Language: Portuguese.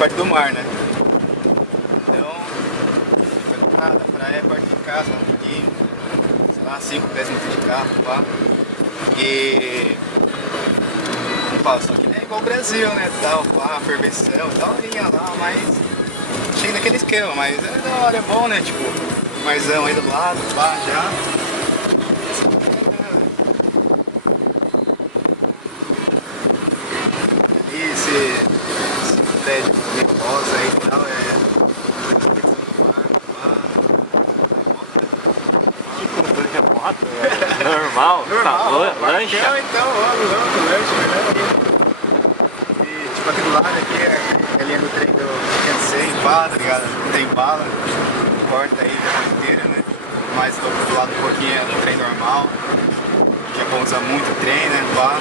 perto do mar, né? Então, a praia é perto de casa, um pouquinho, sei lá, 5, 10 minutos de carro, pá. E não falo, só que não é igual o Brasil, né? Tal, pá, ferveção, tal horinha lá, mas chega naquele esquema, mas é da hora, é bom, né? Tipo, marzão aí do lado, pá, já. E esse prédio rosa aí e tal, Que controle remoto, normal, normal, tá, lancha. Então, ó, lancha, né? E tipo aqui do lado aqui é a linha do trem do Kansai, bala, tá ligado? Tem bala, corta aí a rua inteira, né? Mas do outro lado um pouquinho é um trem normal. O Japão usa muito trem, né? Pá.